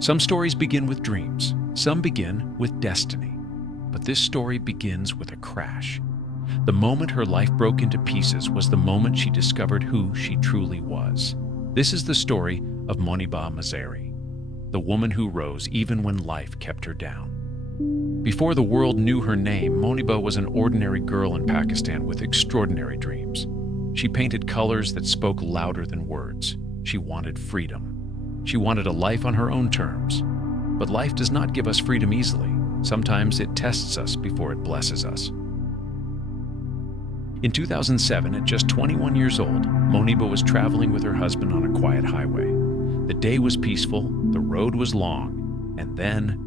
Some stories begin with dreams, some begin with destiny. But this story begins with a crash. The moment her life broke into pieces was the moment she discovered who she truly was. This is the story of Moniba Mazeri, the woman who rose even when life kept her down. Before the world knew her name, Moniba was an ordinary girl in Pakistan with extraordinary dreams. She painted colors that spoke louder than words. She wanted freedom. She wanted a life on her own terms. But life does not give us freedom easily. Sometimes it tests us before it blesses us. In 2007, at just 21 years old, Moniba was traveling with her husband on a quiet highway. The day was peaceful, the road was long, and then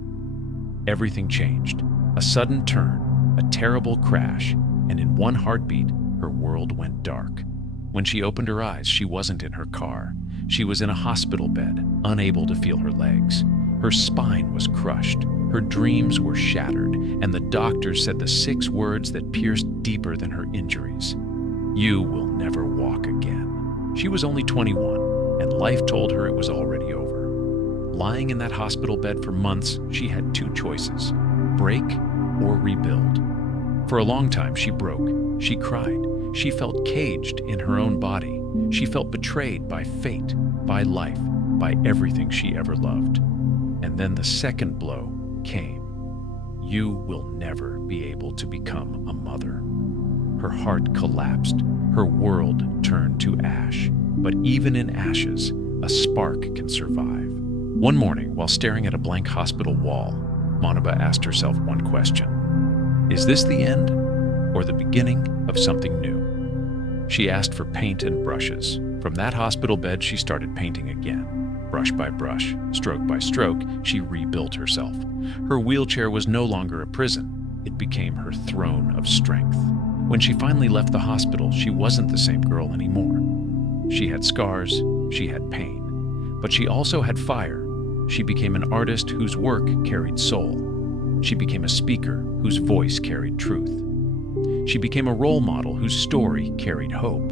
everything changed. A sudden turn, a terrible crash, and in one heartbeat, her world went dark. When she opened her eyes, she wasn't in her car. She was in a hospital bed, unable to feel her legs. Her spine was crushed. Her dreams were shattered, and the doctors said the 6 words that pierced deeper than her injuries. "You will never walk again." She was only 21, and life told her it was already over. Lying in that hospital bed for months, she had 2 choices: break or rebuild. For a long time, she broke. She cried. She felt caged in her own body. She felt betrayed by fate, by life, by everything she ever loved. And then the second blow came. You will never be able to become a mother. Her heart collapsed. Her world turned to ash. But even in ashes, a spark can survive. One morning, while staring at a blank hospital wall, Moniba asked herself one question: is this the end or the beginning of something new? She asked for paint and brushes. From that hospital bed, she started painting again. Brush by brush, stroke by stroke, she rebuilt herself. Her wheelchair was no longer a prison. It became her throne of strength. When she finally left the hospital, she wasn't the same girl anymore. She had scars, she had pain, but she also had fire. She became an artist whose work carried soul. She became a speaker whose voice carried truth. She became a role model whose story carried hope.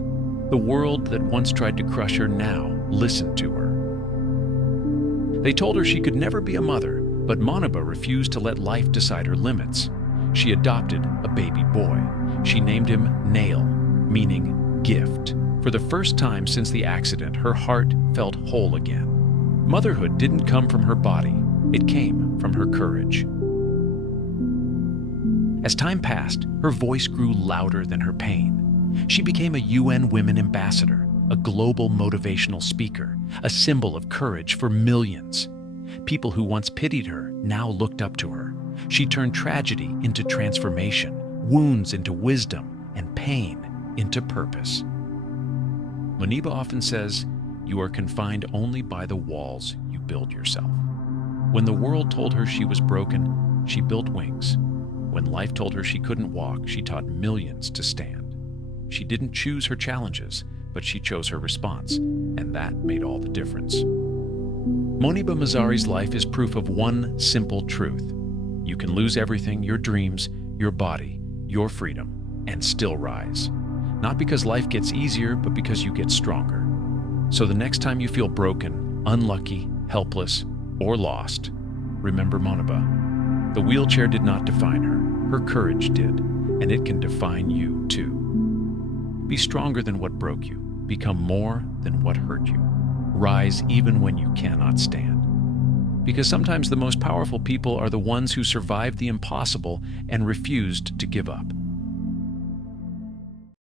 The world that once tried to crush her now listened to her. They told her she could never be a mother, but Moniba refused to let life decide her limits. She adopted a baby boy. She named him Nail, meaning gift. For the first time since the accident, her heart felt whole again. Motherhood didn't come from her body, it came from her courage. As time passed, her voice grew louder than her pain. She became a UN Women Ambassador, a global motivational speaker, a symbol of courage for millions. People who once pitied her now looked up to her. She turned tragedy into transformation, wounds into wisdom, and pain into purpose. Moniba often says, "You are confined only by the walls you build yourself." When the world told her she was broken, she built wings. When life told her she couldn't walk, she taught millions to stand. She didn't choose her challenges, but she chose her response, and that made all the difference. Moniba Mazeri's life is proof of one simple truth. You can lose everything, your dreams, your body, your freedom, and still rise. Not because life gets easier, but because you get stronger. So the next time you feel broken, unlucky, helpless, or lost, remember Moniba. The wheelchair did not define her. Her courage did, and it can define you too. Be stronger than what broke you. Become more than what hurt you. Rise even when you cannot stand. Because sometimes the most powerful people are the ones who survived the impossible and refused to give up.